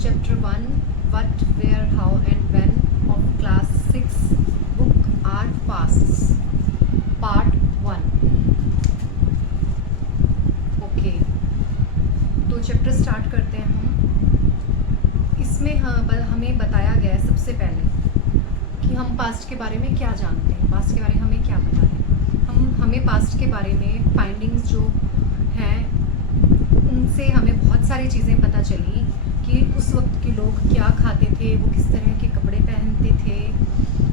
Chapter 1 What, Where, How and When of Class 6 Book are Pasts. Part 1. Okay, तो chapter start करते हैं हम। इसमें हमें बताया गया है सबसे पहले कि हम पास्ट के बारे में क्या जानते हैं, पास्ट के बारे में हमें क्या पता है। हमें पास्ट के बारे में फाइंडिंग्स जो हैं उनसे हमें बहुत सारी चीज़ें पता चली कि उस वक्त के लोग क्या खाते थे, वो किस तरह के कपड़े पहनते थे,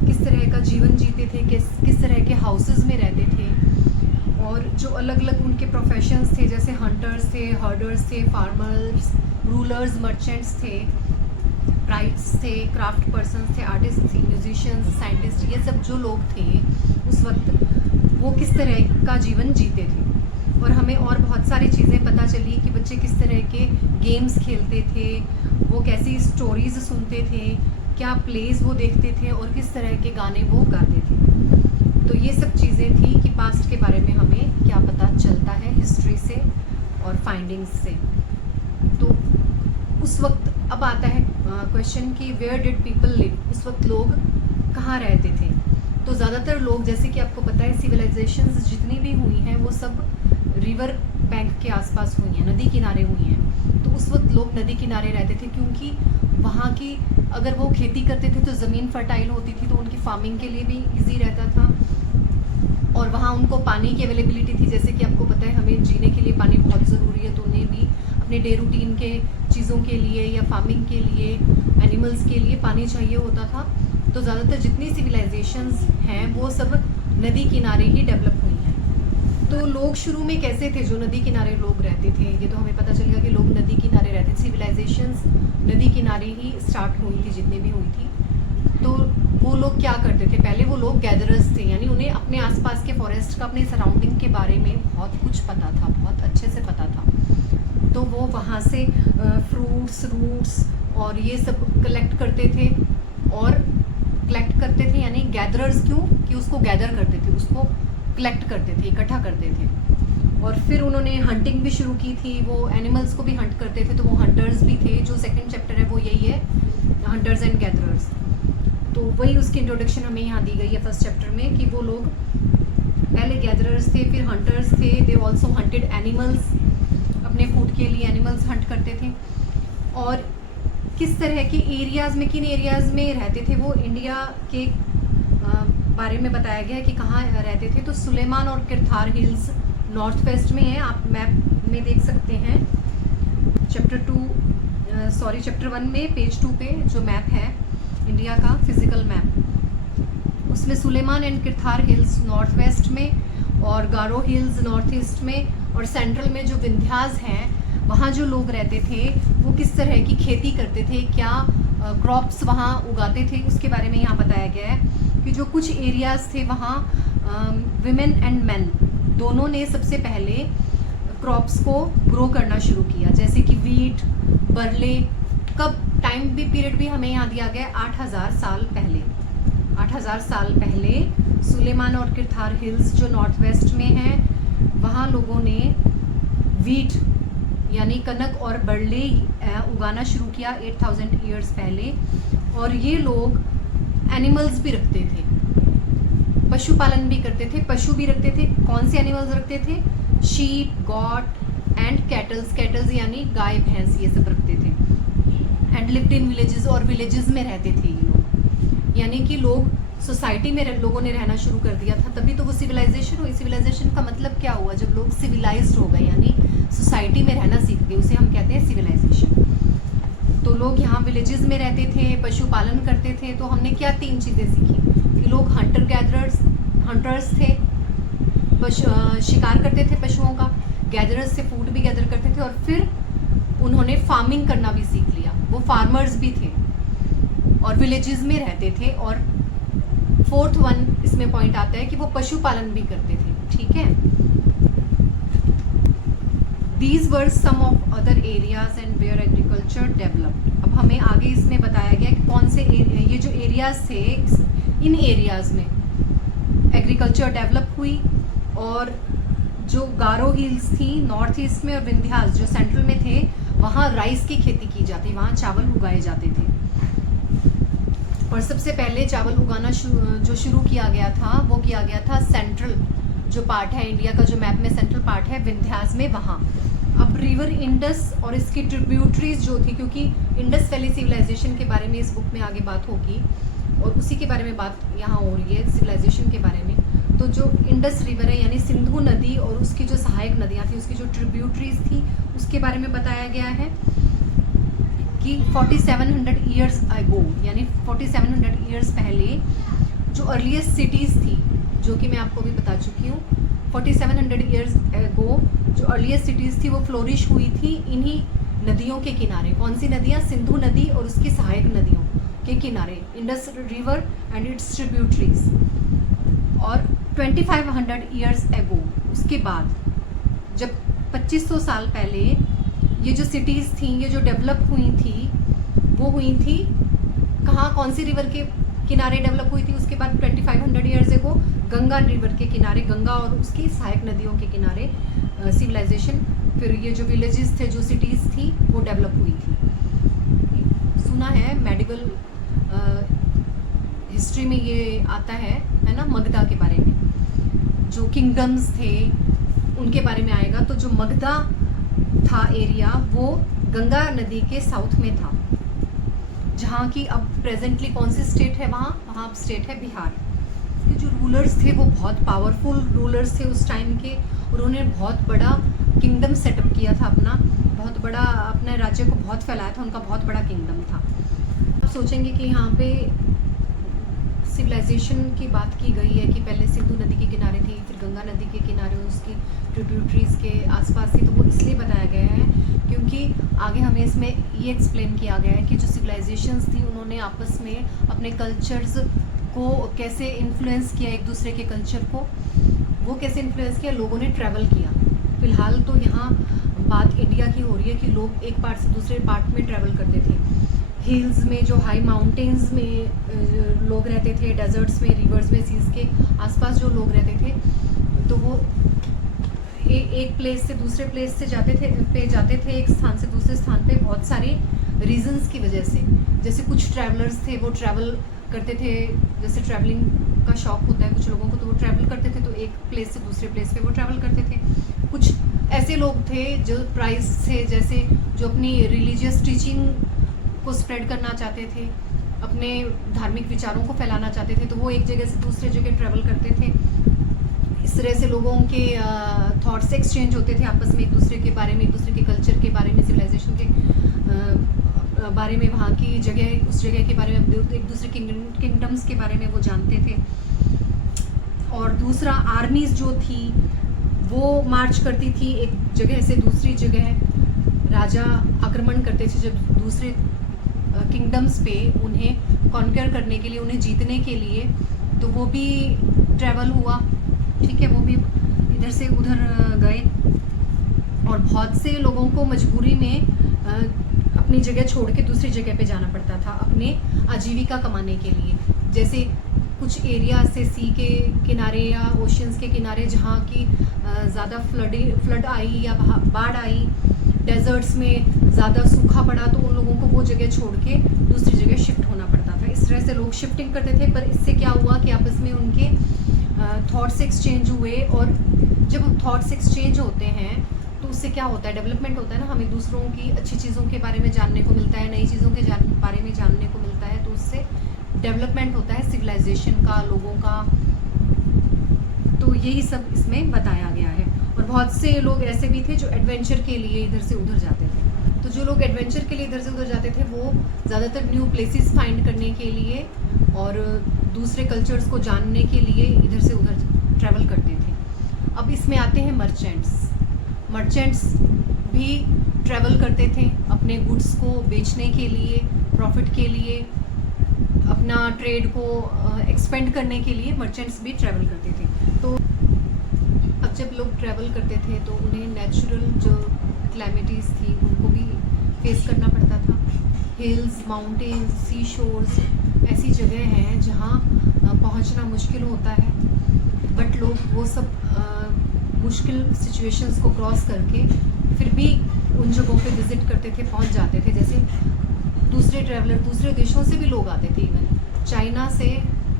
किस तरह का जीवन जीते थे, किस तरह के हाउसेस में रहते थे, और जो अलग अलग उनके प्रोफेशंस थे, जैसे हंटर्स थे, हर्डर्स थे, फार्मर्स, रूलर्स, मर्चेंट्स थे, राइट्स थे, क्राफ्ट पर्सन्स थे, आर्टिस्ट थे, म्यूजिशियंस, साइंटिस्ट, ये सब जो लोग थे उस वक्त वो किस तरह का जीवन जीते थे। और हमें और बहुत सारी चीज़ें पता चली कि बच्चे किस तरह के गेम्स खेलते थे, वो कैसी स्टोरीज़ सुनते थे, क्या प्लेस वो देखते थे और किस तरह के गाने वो गाते थे। तो ये सब चीज़ें थी कि पास्ट के बारे में हमें क्या पता चलता है हिस्ट्री से और फाइंडिंग्स से। तो उस वक्त अब आता है क्वेश्चन कि वेयर डिड पीपल लिव, उस वक्त लोग कहाँ रहते थे। तो ज़्यादातर लोग, जैसे कि आपको पता है, सिविलाइजेशंस जितनी भी हुई हैं वो सब रिवर बैंक के आसपास हुई हैं, नदी किनारे हुई हैं। तो उस वक्त लोग नदी किनारे रहते थे क्योंकि वहाँ की अगर वो खेती करते थे तो ज़मीन फर्टाइल होती थी, तो उनकी फार्मिंग के लिए भी इजी रहता था। और वहाँ उनको पानी की अवेलेबिलिटी थी, जैसे कि आपको पता है हमें जीने के लिए पानी बहुत ज़रूरी है, तो उन्हें भी अपने डे रूटीन के चीज़ों के लिए या फार्मिंग के लिए, एनिमल्स के लिए पानी चाहिए होता था। तो ज़्यादातर जितनी सिविलाइजेशंस हैं वो सब नदी किनारे ही डेवलप हुई हैं। तो लोग शुरू में कैसे थे जो नदी किनारे लोग रहते थे, ये तो हमें पता चलेगा कि लोग नदी किनारे रहते थे। सिविलाइजेशंस नदी किनारे ही स्टार्ट हुई थी, जितनी भी हुई थी। तो वो लोग क्या करते थे, पहले वो लोग गैदरर्स थे, यानी उन्हें अपने आसपास के फॉरेस्ट का, अपने सराउंडिंग के बारे में बहुत कुछ पता था, बहुत अच्छे से पता था। तो वो वहाँ से फ्रूट्स, रूट्स और ये सब कलेक्ट करते थे, और कलेक्ट करते थे यानी गैदरर्स, क्यों कि उसको गैदर करते थे, उसको कलेक्ट करते थे, इकट्ठा करते थे। और फिर उन्होंने हंटिंग भी शुरू की थी, वो एनिमल्स को भी हंट करते थे, तो वो हंटर्स भी थे। जो सेकंड चैप्टर है वो यही है, हंटर्स एंड गैदरर्स। तो वही उसकी इंट्रोडक्शन हमें यहाँ दी गई है फर्स्ट चैप्टर में, कि वो लोग पहले गैदरर्स थे, फिर हंटर्स थे। दे ऑल्सो हंटेड एनिमल्स, अपने फूड के लिए एनिमल्स हंट करते थे। और किस तरह के एरियाज़ में, किन एरियाज़ में रहते थे वो, इंडिया के बारे में बताया गया है कि कहाँ रहते थे। तो सुलेमान और किरथार हिल्स नॉर्थ वेस्ट में है, आप मैप में देख सकते हैं। चैप्टर 1 में पेज 2 पे जो मैप है इंडिया का फिजिकल मैप, उसमें Sulaiman and Kirthar hills north west में, और गारो हिल्स नॉर्थ ईस्ट में, और सेंट्रल में जो विंध्यास हैं वहाँ जो लोग रहते थे वो किस तरह की खेती करते थे, क्या क्रॉप्स वहाँ उगाते थे, उसके बारे में यहाँ बताया गया है। कि जो कुछ एरियाज़ थे वहाँ विमेन एंड मेन दोनों ने सबसे पहले क्रॉप्स को ग्रो करना शुरू किया, जैसे कि वीट, बरले। कब टाइम भी पीरियड भी हमें यहाँ दिया गया है, 8000 साल पहले। 8000 साल पहले सुलेमान और किरथार हिल्स जो नॉर्थ वेस्ट में हैं वहाँ लोगों ने वीट यानी कनक और बरले उगाना शुरू किया 8000 ईयर्स पहले। और ये लोग एनिमल्स भी रखते थे, पशुपालन भी करते थे, पशु भी रखते थे। कौन से एनिमल्स रखते थे? Sheep, got and kettles. Kettles यानी गाय, भैंस, ये सब रखते थे। एंड लिव्ड इन विलेजेस, और विलेजेस में रहते थे ये लोग, यानी कि लोग सोसाइटी में लोगों ने रहना शुरू कर दिया था, तभी तो वो सिविलाइजेशन हुई। सिविलाइजेशन का मतलब क्या हुआ? जब लोग सिविलाइज्ड हो गए, यानी सोसाइटी में रहना सीख गए, उसे हम कहते हैं सिविलाइजेशन। तो लोग यहाँ विलेजेस में रहते थे, पशुपालन करते थे। तो हमने क्या 3 चीज़ें सीखी कि लोग हंटर्स थे, शिकार करते थे पशुओं का, गैदरर्स से फूड भी गैदर करते थे, और फिर उन्होंने फार्मिंग करना भी सीख लिया। वो फार्मर्स भी थे और विलेजेस में रहते थे। और 4th वन इसमें पॉइंट आता है कि वो पशुपालन भी करते थे, ठीक है। These were some of other areas and where agriculture developed। अब हमें आगे इसमें बताया गया कि कौन से ये जो एरियाज थे, इन एरियाज में एग्रीकल्चर डेवलप हुई। और जो गारो हिल्स थी नॉर्थ ईस्ट में, और विंध्यास जो सेंट्रल में थे, वहाँ राइस की खेती की जाती, वहाँ चावल उगाए जाते थे। और सबसे पहले चावल उगाना जो शुरू किया गया था वो किया गया था सेंट्रल जो पार्ट है इंडिया का, जो मैप में सेंट्रल पार्ट है विंध्यास में, वहाँ। अब रिवर इंडस और इसकी ट्रिब्यूटरीज जो थी, क्योंकि इंडस वैली सिविलाइजेशन के बारे में इस बुक में आगे बात होगी और उसी के बारे में बात यहाँ हो रही है, सिविलाइजेशन के बारे में। तो जो इंडस रिवर है यानी सिंधु नदी और उसकी जो सहायक नदियाँ थी, उसकी जो ट्रिब्यूटरीज थी, उसके बारे में बताया गया है कि 4700 ईयर्स अगो, यानी 4700 ईयर्स पहले जो अर्लीस्ट सिटीज़ थी, जो कि मैं आपको भी बता चुकी हूँ, 4700 ईयर्स अगो जो अर्लीस्ट सिटीज़ थी वो फ्लोरिश हुई थी इन्हीं नदियों के किनारे। कौन सी नदियाँ? सिंधु नदी और उसकी सहायक नदियों के किनारे, Indus river and it's tributaries. और 2500 ईयर्स अगो, उसके बाद जब 2500 साल पहले ये जो सिटीज़ थी, ये जो डेवलप हुई थी, वो हुई थी कहाँ, कौन सी रिवर के किनारे डेवलप हुई थी? उसके बाद 2500 ईयर्स अगो गंगा रिवर के किनारे, गंगा और उसकी सहायक नदियों के किनारे सिविलाइजेशन, फिर ये जो विलेजेस थे, जो सिटीज़ थी, वो डेवलप हुई थी। सुना है मेडिवल हिस्ट्री में ये आता है ना, मगधा के बारे में, जो किंगडम्स थे उनके बारे में आएगा। तो जो मगधा था एरिया, वो गंगा नदी के साउथ में था, जहाँ की अब प्रेजेंटली कौन सी स्टेट है वहाँ स्टेट है बिहार। ये जो रूलर्स थे वो बहुत पावरफुल रूलर्स थे उस टाइम के, उन्होंने बहुत बड़ा किंगडम सेटअप किया था अपना, बहुत बड़ा अपने राज्य को बहुत फैलाया था, उनका बहुत बड़ा किंगडम था। आप सोचेंगे कि यहाँ पे सिविलाइजेशन की बात की गई है कि पहले सिंधु नदी के किनारे थी, फिर गंगा नदी के किनारे उसकी ट्रिब्यूटरीज के आसपास थी, तो वो इसलिए बताया गया है क्योंकि आगे हमें इसमें ये एक्सप्लेन किया गया है कि जो सिविलाइजेशंस थी उन्होंने आपस में अपने कल्चर्स को कैसे इन्फ्लुएंस किया, एक दूसरे के कल्चर को वो कैसे इन्फ्लुएंस किया, लोगों ने ट्रैवल किया। फिलहाल तो यहाँ बात इंडिया की हो रही है कि लोग एक पार्ट से दूसरे पार्ट में ट्रैवल करते थे। हिल्स में, जो हाई माउंटेन्स में लोग रहते थे, डेजर्ट्स में, रिवर्स में, सीज के आसपास जो लोग रहते थे, तो वो एक प्लेस से दूसरे प्लेस से जाते थे एक स्थान से दूसरे स्थान पे बहुत सारे रीजंस की वजह से। जैसे कुछ ट्रैवलर्स थे, वो ट्रैवल करते थे, जैसे ट्रैवलिंग का शौक होता है कुछ लोगों को, तो वो ट्रैवल करते थे, तो एक प्लेस से दूसरे प्लेस पे वो ट्रैवल करते थे। कुछ ऐसे लोग थे जो प्राइस थे, जैसे जो अपनी रिलीजियस टीचिंग को स्प्रेड करना चाहते थे, अपने धार्मिक विचारों को फैलाना चाहते थे, तो वो एक जगह से दूसरे जगह ट्रैवल करते थे। इस तरह से लोगों के थॉट्स एक्सचेंज होते थे आपस में, एक दूसरे के बारे में, एक दूसरे के कल्चर के बारे में, सिविलाइजेशन के बारे में, वहाँ की जगह, उस जगह के बारे में, एक दूसरे किंगडम्स के बारे में वो जानते थे। और दूसरा, आर्मीज़ जो थी वो मार्च करती थी एक जगह से दूसरी जगह, राजा आक्रमण करते थे जब दूसरे किंगडम्स पे, उन्हें कॉन्कर करने के लिए, उन्हें जीतने के लिए, तो वो भी ट्रैवल हुआ, ठीक है, वो भी इधर से उधर गए। और बहुत से लोगों को मजबूरी में अपनी जगह छोड़ के दूसरी जगह पे जाना पड़ता था अपने आजीविका कमाने के लिए। जैसे कुछ एरिया से सी के किनारे या ओशियंस के किनारे जहाँ की ज़्यादा फ्लड आई या बाढ़ आई, डेजर्ट्स में ज़्यादा सूखा पड़ा, तो उन लोगों को वो जगह छोड़ के दूसरी जगह शिफ्ट होना पड़ता था। इस तरह से लोग शिफ्टिंग करते थे, पर इससे क्या हुआ कि आपस में उनके थॉट्स एक्सचेंज हुए। और जब थॉट्स एक्सचेंज होते हैं तो उससे क्या होता है, डेवलपमेंट होता है ना, हमें दूसरों की अच्छी चीज़ों के बारे में जानने को मिलता है, नई चीज़ों के बारे में जानने को मिलता है, तो उससे डेवलपमेंट होता है सिविलाइजेशन का, लोगों का। तो यही सब इसमें बताया गया है। और बहुत से लोग ऐसे भी थे जो एडवेंचर के लिए इधर से उधर जाते थे। तो जो लोग एडवेंचर के लिए इधर से उधर जाते थे वो ज़्यादातर न्यू प्लेसेस फाइंड करने के लिए और दूसरे कल्चर्स को जानने के लिए इधर से उधर ट्रैवल करते थे। अब इसमें आते हैं मर्चेंट्स भी ट्रैवल करते थे अपने गुड्स को बेचने के लिए, प्रॉफिट के लिए, अपना ट्रेड को एक्सपेंड करने के लिए मर्चेंट्स भी ट्रैवल करते थे। तो अब जब लोग ट्रैवल करते थे तो उन्हें नेचुरल जो क्लैमिटीज़ थी उनको भी फेस करना पड़ता था। हिल्स, माउंटेन्स, सी शोर्स ऐसी जगह हैं जहाँ पहुँचना मुश्किल होता है, बट लोग वो सब मुश्किल सिचुएशंस को क्रॉस करके फिर भी उन जगहों पे विज़िट करते थे, पहुंच जाते थे। जैसे दूसरे ट्रैवलर दूसरे देशों से भी लोग आते थे, इवन चाइना से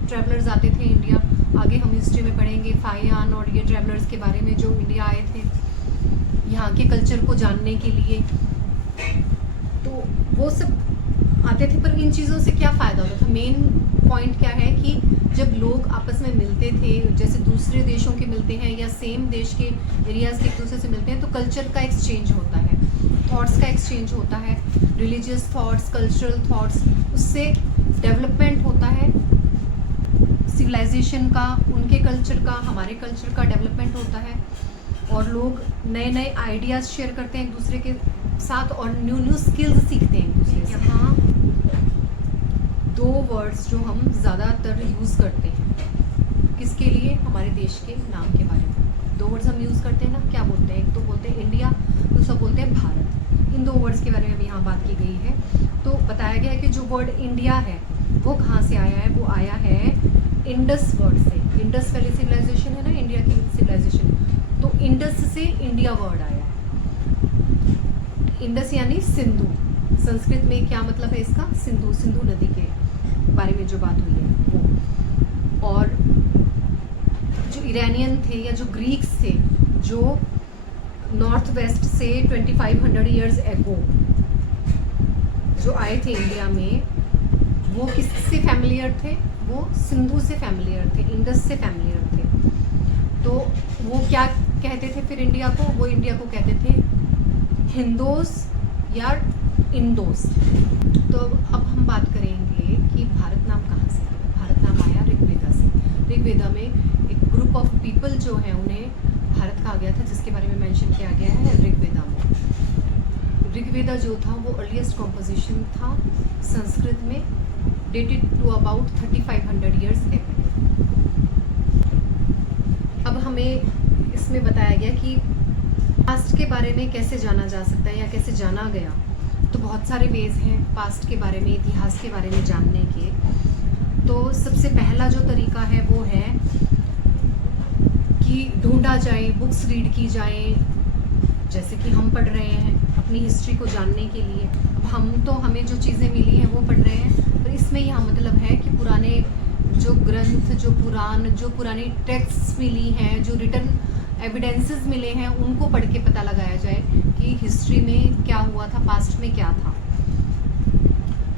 ट्रैवलर्स आते थे इंडिया। आगे हम हिस्ट्री में पढ़ेंगे फाहियान और ये ट्रैवलर्स के बारे में जो इंडिया आए थे यहाँ के कल्चर को जानने के लिए। तो वो सब आते थे, पर इन चीज़ों से क्या फ़ायदा होता था? मेन पॉइंट क्या है कि जब लोग आपस में मिलते थे, जैसे दूसरे देशों के मिलते हैं या सेम देश के एरियाज़ के एक दूसरे से मिलते हैं, तो कल्चर का एक्सचेंज होता है, थॉट्स का एक्सचेंज होता है, रिलीजियस थॉट्स, कल्चरल थॉट्स, उससे डेवलपमेंट होता है सिविलाइजेशन का, उनके कल्चर का, हमारे कल्चर का डेवलपमेंट होता है, और लोग नए नए आइडियाज़ शेयर करते हैं एक दूसरे के साथ और न्यू न्यू स्किल्स सीखते हैं एक दूसरे से। यहाँ दो वर्ड्स जो हम ज़्यादातर यूज़ करते हैं किसके लिए? हमारे देश के नाम के बारे में दो वर्ड्स हम यूज़ करते हैं ना, क्या बोलते हैं? एक तो बोलते हैं इंडिया, दूसरा बोलते हैं भारत। इन दो वर्ड्स के बारे में भी यहाँ बात की गई है। तो बताया गया है कि जो वर्ड इंडिया है वो कहाँ से आया है? वो आया है इंडस वर्ड से। इंडस वैली सिविलाइजेशन है ना इंडिया की सिविलाइजेशन, तो इंडस से इंडिया वर्ड आया है। इंडस यानी सिंधु, संस्कृत में क्या मतलब है इसका? सिंधु, सिंधु नदी के बारे में जो बात हुई है वो। और जो इरानियन थे या जो ग्रीक्स थे, जो नॉर्थ वेस्ट से 2500 ईयर्स एगो जो आए थे इंडिया में, वो किससे फैमिलियर थे? वो सिंधु से फैमिलियर थे, इंडस से फैमिलियर थे। तो वो क्या कहते थे फिर इंडिया को? वो इंडिया को कहते थे हिंदोस या इंडोस। तो अब हम बात करेंगे कि भारत नाम कहाँ से आया। भारत नाम आया ऋग्वेदा से। ऋग्वेदा में एक ग्रुप ऑफ पीपल जो है उन्हें भारत कहा गया था, जिसके बारे में मेंशन किया गया है ऋग्वेदा में। ऋग्वेदा जो था वो अर्लीस्ट कॉम्पोजिशन था संस्कृत में, dated to about 3500 years ago. अब हमें इसमें बताया गया कि पास्ट के बारे में कैसे जाना जा सकता है या कैसे जाना गया। तो बहुत सारे वेज हैं पास्ट के बारे में, इतिहास के बारे में जानने के। तो सबसे पहला जो तरीका है वो है कि ढूंढा जाए, बुक्स रीड की जाए, जैसे कि हम पढ़ रहे हैं अपनी हिस्ट्री को जानने के लिए। हमें जो चीज़ें मिली हैं वो पढ़ रहे हैं, पर इसमें यहाँ मतलब है कि पुराने जो ग्रंथ, जो पुरानी टेक्स्ट्स मिली हैं, जो रिटन एविडेंसेस मिले हैं, उनको पढ़ के पता लगाया जाए कि हिस्ट्री में क्या हुआ था, पास्ट में क्या था।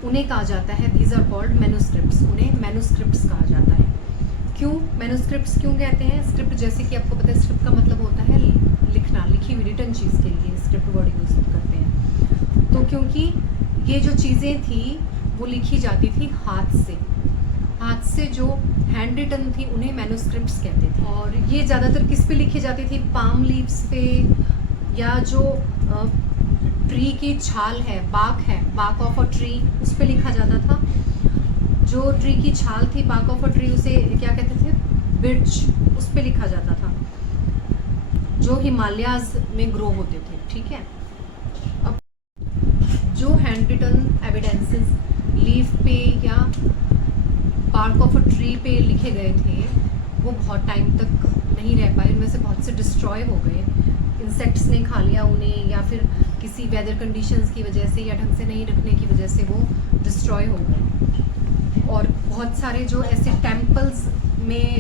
उन्हें कहा जाता है, दीज आर कॉल्ड मैन्युस्क्रिप्ट्स, उन्हें मैन्युस्क्रिप्ट्स कहा जाता है। क्यों मैन्युस्क्रिप्ट्स क्यों कहते हैं? स्क्रिप्ट, जैसे कि आपको पता है, स्क्रिप्ट का मतलब होता है लिखना, लिखी हुई रिटन चीज़ के लिए स्क्रिप्ट वर्ड यूज करते हैं। तो क्योंकि ये जो चीज़ें थी वो लिखी जाती थी हाथ से जो हैंड रिटन थी उन्हें मैन्युस्क्रिप्ट्स कहते थे। और ये ज़्यादातर किस पे लिखी जाती थी? पाम लीव्स पे, या जो ट्री की छाल है, बाक ऑफ अ ट्री, उस पे लिखा जाता था। जो ट्री की छाल थी, बाक ऑफ अ ट्री, उसे क्या कहते थे? बिर्च, उस पे लिखा जाता था, जो हिमालयाज में ग्रो होते थे। ठीक है। अब जो हैंड रिटन एविडेंसेस लीफ पे या बार्क ऑफ अ ट्री पे लिखे गए थे, वो बहुत टाइम तक नहीं रह पाए, उनमें से बहुत से डिस्ट्रॉय हो गए, इंसेक्ट्स ने खा लिया उन्हें, या फिर किसी वेदर कंडीशंस की वजह से या ढंग से नहीं रखने की वजह से वो डिस्ट्रॉय हो गए। और बहुत सारे जो ऐसे टेम्पल्स में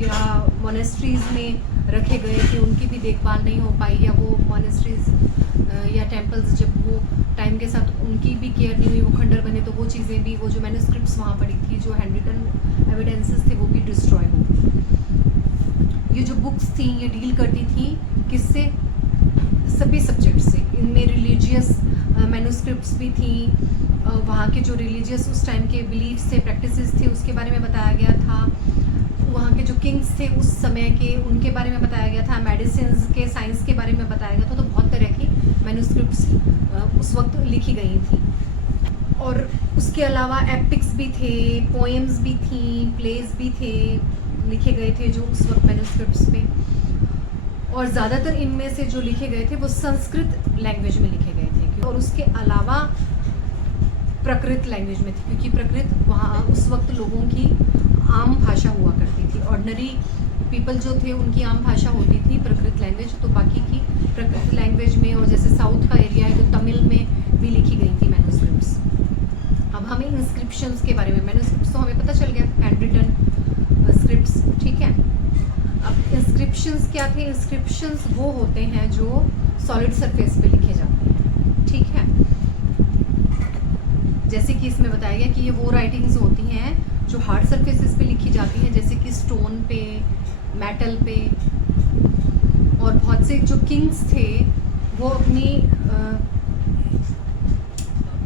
या मोनेस्ट्रीज़ में रखे गए थे, उनकी भी देखभाल नहीं हो पाई, या वो मोनेस्ट्रीज़ या टेम्पल्स जब वो टाइम के साथ उनकी भी केयर नहीं हुई, वो खंडर बने, तो वो चीज़ें भी, वो जो मैन्युस्क्रिप्ट्स वहाँ पड़ी थी, जो हैंड रिटन एविडेंसेस थे, वो भी डिस्ट्रॉय हो गए। ये जो बुक्स थी ये डील करती थी किससे? सभी सब्जेक्ट से। इनमें रिलीजियस मैन्युस्क्रिप्ट्स भी थी, वहाँ के जो रिलीजियस उस टाइम के बिलीफ्स थे, प्रैक्टिसेस थे, उसके बारे में बताया गया था। वहाँ के जो किंग्स थे उस समय के, उनके बारे में बताया गया था। मेडिसिन के, साइंस के बारे में बताया गया था। तो बहुत तरह की मैन्युस्क्रिप्ट्स उस वक्त लिखी गई थी। और उसके अलावा एपिक्स भी थे, पोएम्स भी थी, प्लेज भी थे, लिखे गए थे जो उस वक्त मैन्युस्क्रिप्ट्स पे। और ज़्यादातर इनमें से जो लिखे गए थे वो संस्कृत लैंग्वेज में लिखे गए थे, और उसके अलावा प्राकृत लैंग्वेज में थी, क्योंकि प्राकृत वहाँ उस वक्त लोगों की आम भाषा हुआ करती थी। ऑर्डिनरी पीपल जो थे उनकी आम भाषा होती थी प्राकृत लैंग्वेज। तो बाकी की प्राकृत लैंग्वेज में, और जैसे इंस्क्रिप्शंस के बारे में। मैन्युस्क्रिप्ट्स तो हमें पता चल गया, हैंड रिटन स्क्रिप्ट्स, ठीक है। अब इंस्क्रिप्शंस क्या थे? इंस्क्रिप्शंस वो होते हैं जो सॉलिड सरफेस पे लिखे जाते हैं, ठीक है। जैसे कि इसमें बताया गया कि ये वो राइटिंग्स होती हैं जो हार्ड सरफेसेस पे लिखी जाती हैं, जैसे कि स्टोन पे, मेटल पे। और बहुत से जो किंग्स थे वो अपनी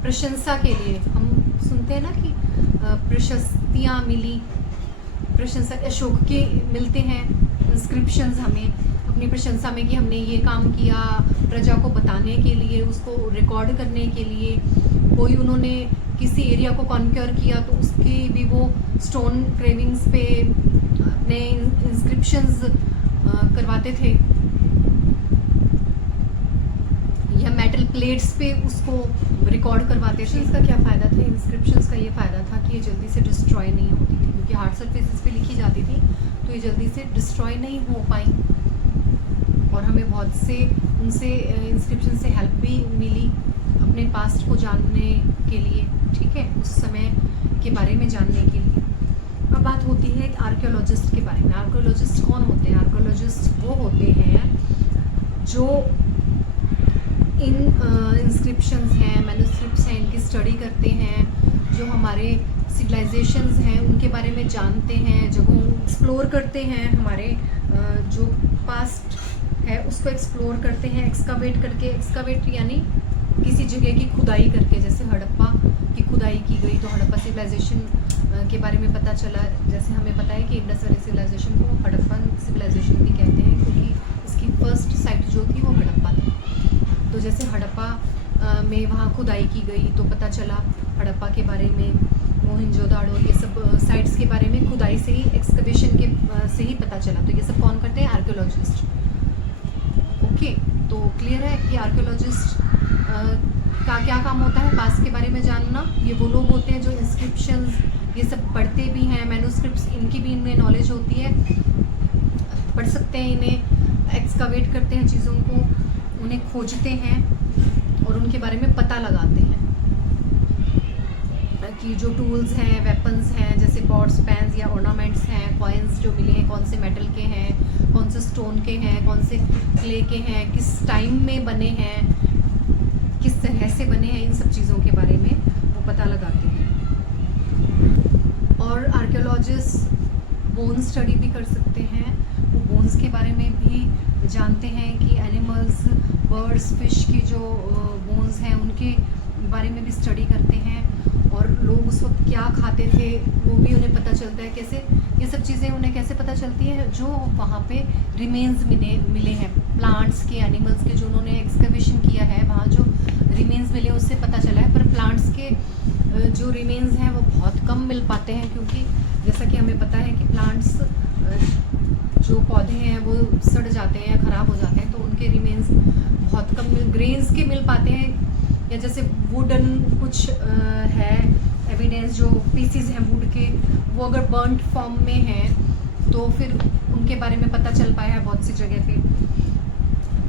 प्रशंसा के लिए, हम सुनते हैं ना कि प्रशस्तियाँ मिली, प्रशंसा अशोक के मिलते हैं इंस्क्रिप्शंस हमें अपनी प्रशंसा में कि हमने ये काम किया, प्रजा को बताने के लिए, उसको रिकॉर्ड करने के लिए। कोई उन्होंने किसी एरिया को कॉन्क्योर किया तो उसकी भी वो स्टोन क्रेविंग्स पे अपने इंस्क्रिप्शंस करवाते थे, या मेटल प्लेट्स पे उसको रिकॉर्ड करवाते थे। इसका क्या फ़ायदा था? इंस्क्रिप्शंस का ये फ़ायदा था कि ये जल्दी से डिस्ट्रॉय नहीं होती थी, क्योंकि हार्ड सरफेसेस पे लिखी जाती थी तो ये जल्दी से डिस्ट्रॉय नहीं हो पाई। और हमें बहुत से उनसे इंस्क्रिप्शन से हेल्प भी मिली अपने पास्ट को जानने के लिए, ठीक है, उस समय के बारे में जानने के लिए। अब बात होती है एक आर्कियोलॉजिस्ट के बारे में। आर्कियोलॉजिस्ट कौन होते हैं? आर्कियोलॉजिस्ट वो होते हैं जो इन इंस्क्रिप्शंस हैं, मैन्युस्क्रिप्ट्स हैं, इनकी स्टडी करते हैं, जो हमारे सिविलाइजेशंस हैं उनके बारे में जानते हैं, जगहों एक्सप्लोर करते हैं, हमारे जो पास्ट है उसको एक्सप्लोर करते हैं, एक्सकावेट करके। एक्सकावेट यानी किसी जगह की खुदाई करके, जैसे हड़प्पा की खुदाई की गई तो हड़प्पा सिविलाइजेशन के बारे में पता चला। जैसे हमें पता है कि इंडस वैली सिविलाइजेशन को हड़प्पन सिविलाइजेशन भी कहते हैं, क्योंकि इसकी फर्स्ट साइट जो थी वो हड़प्पा थी। तो जैसे हड़प्पा में वहाँ खुदाई की गई तो पता चला हड़प्पा के बारे में, मोहनजोदाड़ो, ये सब साइट्स के बारे में खुदाई से ही, एक्सकवेशन के से ही पता चला। तो ये सब कौन करते हैं? आर्कियोलॉजिस्ट। ओके, तो क्लियर है कि आर्कियोलॉजिस्ट का क्या काम होता है? पास्ट के बारे में जानना। ये वो लोग होते हैं जो इंस्क्रिप्शंस ये सब पढ़ते भी हैं, मैन्युस्क्रिप्ट्स इनकी भी इनमें नॉलेज होती है, पढ़ सकते हैं इन्हें, एक्सकावेट करते हैं चीज़ों को, उन्हें खोजते हैं और उनके बारे में पता लगाते हैं कि जो टूल्स हैं, वेपन्स हैं, जैसे पॉट्स, पैन्स या ऑर्नामेंट्स हैं, कॉइन्स जो मिले हैं, कौन से मेटल के हैं, कौन से स्टोन के हैं, कौन से क्ले के हैं, किस टाइम में बने हैं, किस तरह से बने हैं, इन सब चीज़ों के बारे में वो पता लगाते हैं। और आर्कियोलॉजिस्ट बोन स्टडी भी कर सकते हैं, वो बोन्स के बारे में भी जानते हैं कि एनिमल्स, बर्ड्स, फिश की जो बोन्स हैं उनके बारे में भी स्टडी करते हैं। और लोग उस वक्त क्या खाते थे वो भी उन्हें पता चलता है। कैसे? ये सब चीज़ें उन्हें कैसे पता चलती है? जो वहाँ पे रिमेन्स मिले हैं प्लांट्स के, एनिमल्स के, जो उन्होंने एक्सकवेशन किया है, वहाँ जो रिमेन्स मिले उससे पता चला है। पर प्लांट्स के जो रिमेन्स हैं वो बहुत कम मिल पाते हैं, क्योंकि जैसा कि हमें पता है कि प्लांट्स जो पौधे हैं वो सड़ जाते हैं या ख़राब हो जाते हैं, तो उनके रिमेन्स बहुत कम ग्रेन्स के मिल पाते हैं। या जैसे वुडन कुछ है एविडेंस, जो पीसीज हैं वुड के, वो अगर बर्न्ट फॉर्म में हैं तो फिर उनके बारे में पता चल पाया है बहुत सी जगह पे।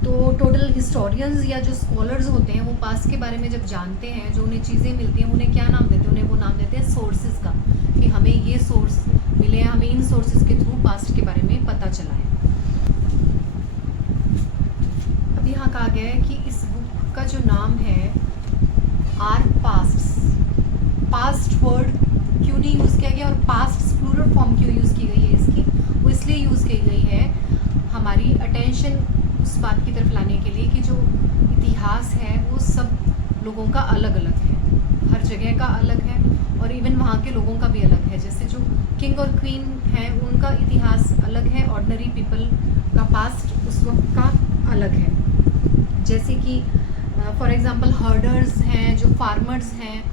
तो टोटल हिस्टोरियंस या जो स्कॉलर्स होते हैं वो पास्ट के बारे में जब जानते हैं, जो उन्हें चीज़ें मिलती हैं उन्हें क्या नाम देते हैं? उन्हें वो नाम देते हैं सोर्सेज का, कि हमें ये सोर्स मिले हैं, हमें इन सोर्सेज के थ्रू पास्ट के बारे में पता चला है। अब यहाँ कहा गया है कि इस बुक का जो नाम है आर पास्ट वर्ड क्यों नहीं यूज़ किया गया और पास्ट प्लूरल फॉर्म क्यों यूज़ की गई है इसकी? वो इसलिए यूज़ की गई है हमारी अटेंशन उस बात की तरफ लाने के लिए कि जो इतिहास है वो सब लोगों का अलग अलग है, हर जगह का अलग है, और इवन वहाँ के लोगों का भी अलग है। जैसे जो किंग और क्वीन हैं उनका इतिहास अलग है, ऑर्डिनरी पीपल का पास्ट उस वक्त का अलग है। जैसे कि फॉर एग्ज़ाम्पल हर्डर्स हैं, जो फार्मर्स हैं,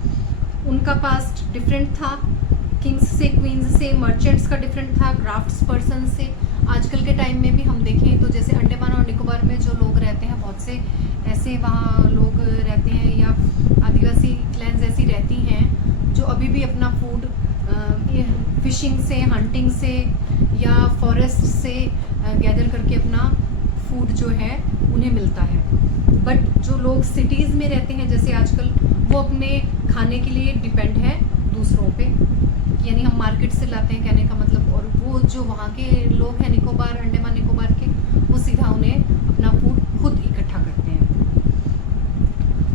उनका पास्ट डिफरेंट था, किंग्स से, क्वींस से, मर्चेंट्स का डिफरेंट था, क्राफ्ट्स पर्सन से। आजकल के टाइम में भी हम देखें तो जैसे अंडमान और निकोबार में जो लोग रहते हैं, बहुत से ऐसे वहाँ लोग रहते हैं, या आदिवासी क्लैन्स ऐसी रहती हैं जो अभी भी अपना फूड फिशिंग से, हंटिंग से या फॉरेस्ट से गैदर करके अपना फूड जो है उन्हें मिलता है। बट जो लोग सिटीज़ में रहते हैं जैसे आजकल, वो अपने खाने के लिए डिपेंड है दूसरों पे, यानी हम मार्केट से लाते हैं कहने का मतलब, और वो जो वहाँ के लोग हैं निकोबार, अंडमान निकोबार के, वो सीधा उन्हें अपना फूड खुद इकट्ठा करते हैं।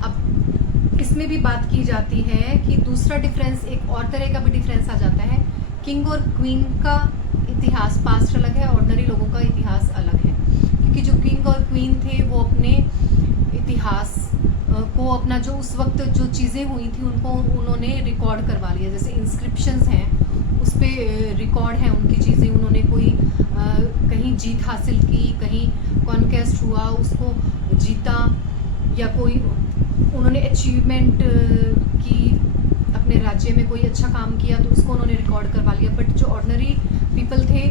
अब इसमें भी बात की जाती है कि दूसरा डिफरेंस, एक और तरह का भी डिफरेंस आ जाता है। किंग और क्वीन का इतिहास पास्ट अलग है, ऑर्डिनरी लोगों का इतिहास अलग है, क्योंकि जो किंग और क्वीन थे वो अपने इतिहास को, अपना जो उस वक्त जो चीज़ें हुई थी उनको उन्होंने रिकॉर्ड करवा लिया। जैसे इंस्क्रिप्शंस हैं उस पर रिकॉर्ड है उनकी चीज़ें, उन्होंने कोई कहीं जीत हासिल की, कहीं कॉन्क्वेस्ट हुआ उसको जीता, या कोई उन्होंने अचीवमेंट की, अपने राज्य में कोई अच्छा काम किया तो उसको उन्होंने रिकॉर्ड करवा लिया। बट जो ऑर्डिनरी पीपल थे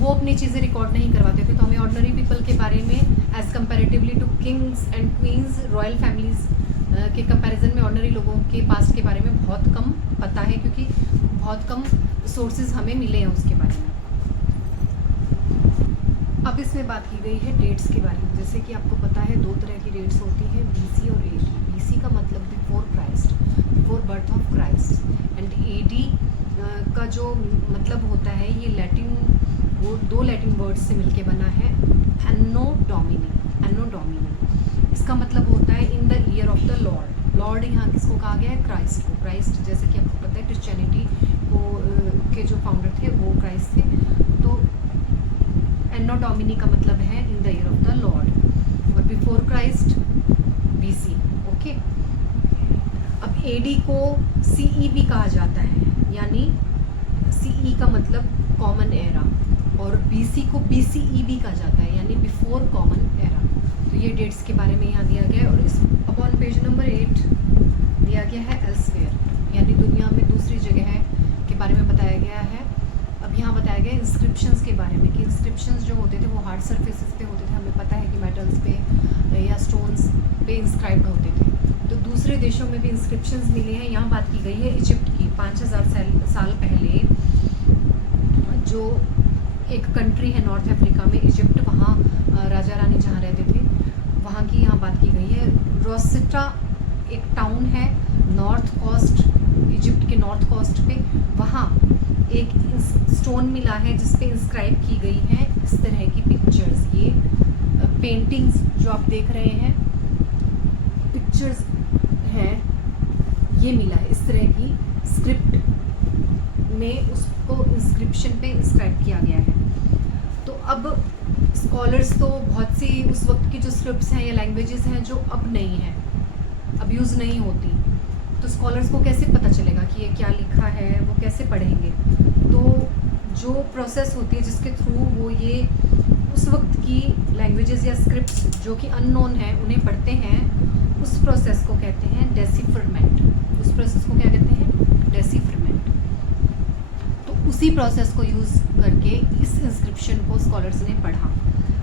वो अपनी चीज़ें रिकॉर्ड नहीं करवाते थे। तो हमें ऑर्डिनरी पीपल के बारे में as comparatively to kings and queens, royal families के कंपैरिजन में ऑर्डिनरी लोगों के पास्ट के बारे में बहुत कम पता है, क्योंकि बहुत कम सोर्सेज हमें मिले हैं उसके बारे में। अब इसमें बात की गई है डेट्स के बारे में। जैसे कि आपको पता है 2 तरह की डेट्स होती हैं, BC और AD। BC का मतलब before Christ, before birth of Christ, and AD का जो मतलब होता है ये लैटिन, वो 2 लैटिन वर्ड्स से मिलके बना है, एनो डोमिनी। एनो डोमिनी इसका मतलब होता है in the year of the Lord. Lord यहाँ किसको कहा गया है? क्राइस्ट को। क्राइस्ट जैसे कि आपको पता है क्रिश्चियनिटी को के जो फाउंडर थे वो क्राइस्ट थे। तो एनो डोमिनी का मतलब है in the year of the Lord, और बिफोर क्राइस्ट BC। ओके, अब AD को CE भी कहा जाता है, यानी CE का मतलब कॉमन एरा, और BC को BCE भी कहा जाता है, यानी बिफोर कॉमन एरा। तो ये डेट्स के बारे में यहाँ दिया गया है। और इस अपॉन पेज नंबर 8 दिया गया है एल्सवेयर, यानी दुनिया में दूसरी जगह के बारे में बताया गया है। अब यहाँ बताया गया है इंस्क्रिप्शंस के बारे में, कि इंस्क्रिप्शंस जो होते थे वो हार्ड सरफेसेस पे होते थे। हमें पता है कि मेटल्स पे या स्टोन्स पे इंस्क्राइब्ड होते थे। तो दूसरे देशों में भी इंस्क्रिप्शंस मिले हैं। यहाँ बात की गई है इजिप्ट की। 5000 साल पहले जो एक कंट्री है नॉर्थ अफ्रीका में, इजिप्ट, वहाँ राजा रानी जहाँ रहते थे वहाँ की यहाँ बात की गई है। रोसेटा एक टाउन है नॉर्थ कोस्ट, इजिप्ट के नॉर्थ कोस्ट पे, वहाँ एक स्टोन मिला है जिस पे इंस्क्राइब की गई है इस तरह की पिक्चर्स। ये पेंटिंग्स जो आप देख रहे हैं, पिक्चर्स हैं, ये मिला है इस तरह की स्क्रिप्ट में, उसको इंस्क्रिप्शन पे इंस्क्राइब किया गया है। तो अब स्कॉलर्स तो बहुत सी उस वक्त की जो स्क्रिप्ट्स हैं या लैंग्वेजेस हैं जो अब नहीं है, अब यूज़ नहीं होती, तो स्कॉलर्स को कैसे पता चलेगा कि ये क्या लिखा है, वो कैसे पढ़ेंगे? तो जो प्रोसेस होती है जिसके थ्रू वो ये उस वक्त की लैंग्वेजेस या स्क्रिप्ट्स जो कि अननोन है उन्हें पढ़ते हैं, उस प्रोसेस को कहते हैं डेसिफरमेंट। उस प्रोसेस को क्या कहते हैं? डेसिफरमेंट। तो उसी प्रोसेस को यूज़ करके इस इंस्क्रिप्शन को स्कॉलर्स ने पढ़ा।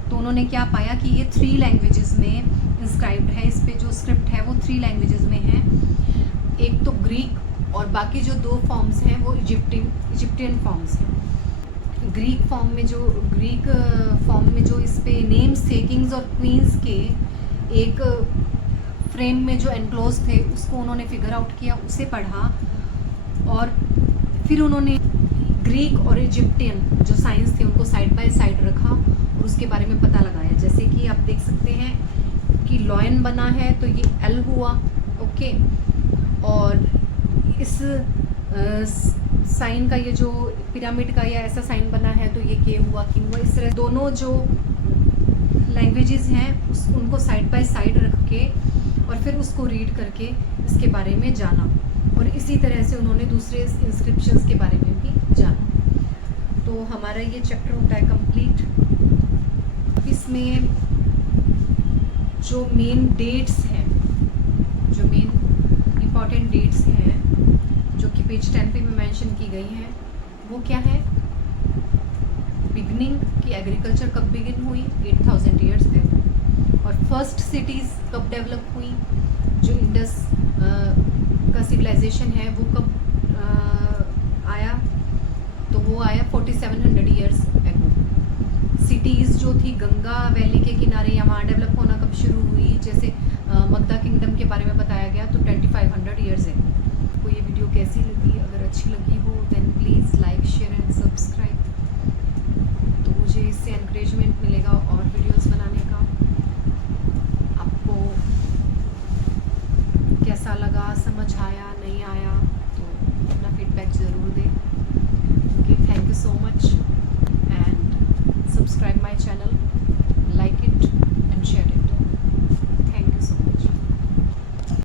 तो उन्होंने क्या पाया कि ये 3 लैंग्वेजेस में इंस्क्राइब्ड है। इस पे जो स्क्रिप्ट है वो 3 लैंग्वेजेस में है, एक तो ग्रीक, और बाकी जो 2 फॉर्म्स हैं वो इजिप्टियन फॉर्म्स हैं। ग्रीक फॉर्म में जो इस पे नेम्स थे किंग्स और क्वींस के, एक फ्रेम में जो एनक्लोज थे उसको उन्होंने फिगर आउट किया, उसे पढ़ा, और फिर उन्होंने ग्रीक और इजिप्टियन जो साइंस थे उनको साइड बाय साइड रखा और उसके बारे में पता लगाया। जैसे कि आप देख सकते हैं कि लॉयन बना है तो ये L हुआ, ओके, और इस साइन का, ये जो पिरामिड का या ऐसा साइन बना है तो ये K हुआ, किंग हुआ। इस तरह दोनों जो लैंग्वेजेस हैं उनको साइड बाय साइड रख के और फिर उसको रीड करके इसके बारे में जाना, और इसी तरह से उन्होंने दूसरे इंस्क्रिप्शंस के बारे में भी जाना। तो हमारा ये चैप्टर होता है कंप्लीट। इसमें जो मेन डेट्स हैं, जो मेन इम्पॉर्टेंट डेट्स हैं जो कि पेज 10 पे भी मेंशन की गई हैं, वो क्या है? बिगनिंग की एग्रीकल्चर कब बिगिन हुई? 8000 ईयर्स तक। और फर्स्ट सिटीज़ कब डेवलप हुई? जो इंडस का सिविलाइजेशन है वो कब आया? तो वो आया 4700 ईयर्स एगो। सिटीज़ जो थी गंगा वैली के किनारे या वहाँ डेवलप होना कब शुरू हुई? जैसे मगधा किंगडम के बारे में बताया गया तो 2500 ईयर्स एगो। आपको ये वीडियो कैसी लगी? अगर अच्छी लगी हो then please like share and subscribe. तो मुझे इससे एनकरेजमेंट मिलेगा और वीडियोस बनाने का। आपको कैसा लगा, समझ आया